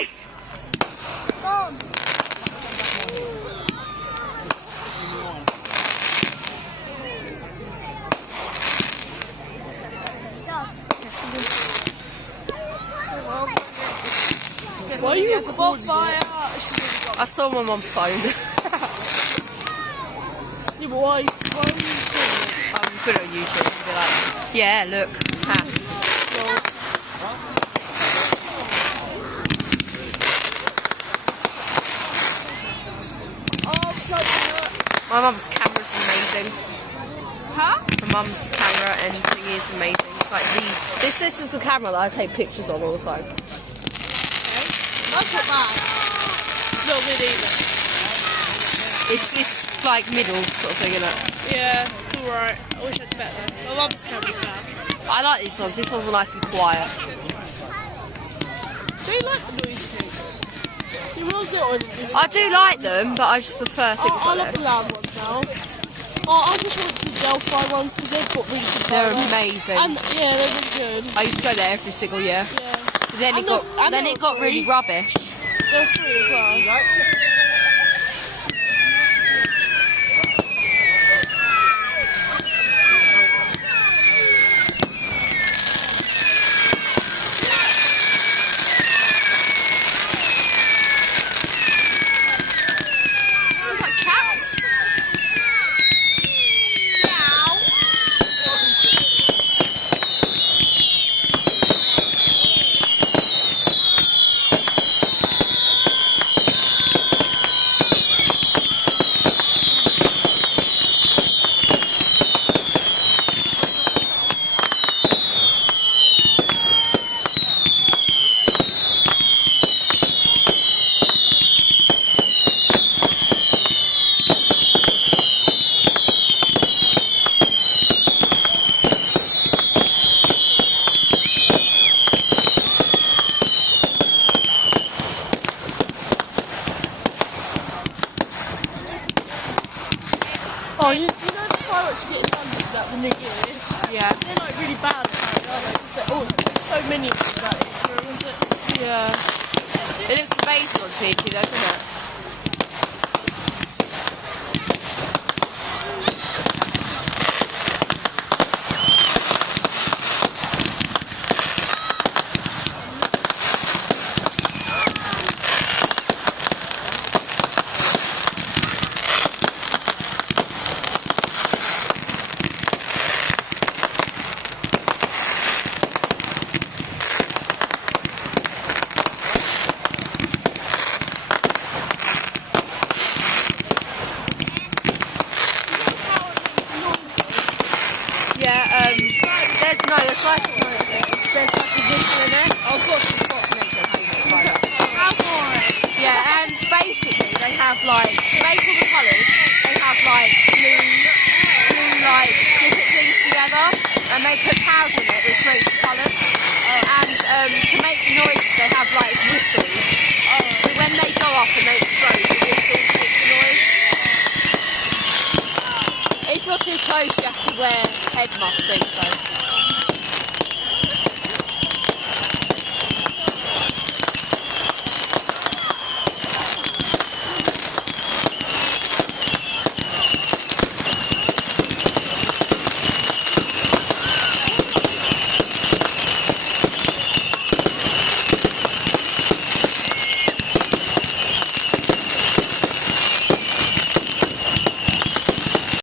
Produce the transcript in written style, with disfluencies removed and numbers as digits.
Yes! Go. Why are you at the bonfire? I stole my mum's phone. Yeah, but why are you Put it on YouTube and be like, yeah, look. Ha. Oh, I'm so hurt. My mum's camera's amazing. Huh? My mum's camera and thing is amazing. It's like this is the camera that I take pictures on all the time. That's not bad. It's not good either. It's like middle sort of thing, isn't it? Yeah, it's alright. I wish I had better. My mum's camera's bad. I like these ones. This ones are nice and quiet. Do you like the noise kicks? You was little. I do like them, but I just prefer things I like love the this. loud ones now. Oh, I just want the Delphi ones because they've got really good They're power. amazing. And yeah, they're really good. I used to go there every single year. Yeah. But then And it got really rubbish. They're free as well. Sounds like cats. Oh, you know the fireworks you get in London at the New Year? Yeah. They're like really bad apparently, aren't they? 'Cause there's so many of them that it ruins it. Yeah. It looks amazing on TV though, doesn't it? There's like a whistle in it. I was watching the documentary. Yeah, and basically they have like, to make all the colours, they have like blue like different things together, and they put powder in it which makes the colours. And to make the noises they have like whistles. So when they go off and they explode, the whistles make the noise. If you're too close you have to wear head muff things though.